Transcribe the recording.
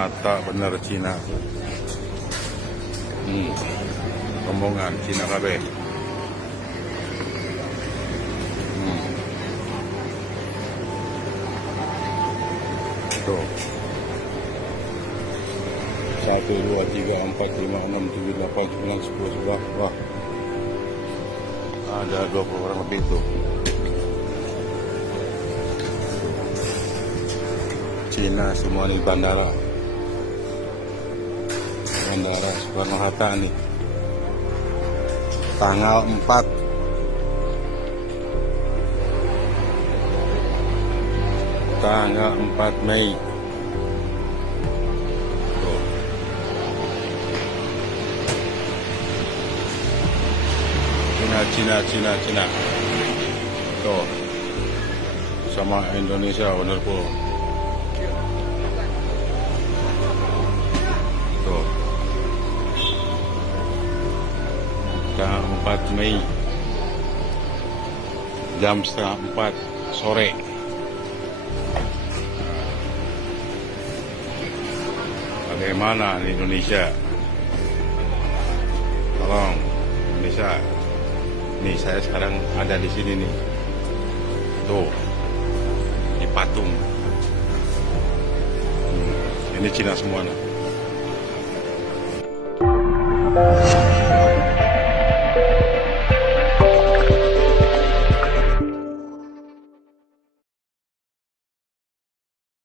Mata bener Cina. Rombongan Cina KB. Tuh. 1, 2, 3, 4, 5, 6, 7, 8, 9, 10, 11. Wah. Ada 20 orang lebih tuh. Cina semua di bandara. Bandara Soekarno-Hatta nih. Tanggal 4 Mei. Tuh. Cina. Tuh. Sama Indonesia wonderful. Tuh. Tanggal 4 Mei jam setengah 4 sore. Bagaimana di Indonesia? Tolong Indonesia. Nih saya sekarang ada di sini nih. Tuh. Di patung. Ini Cina semua nih.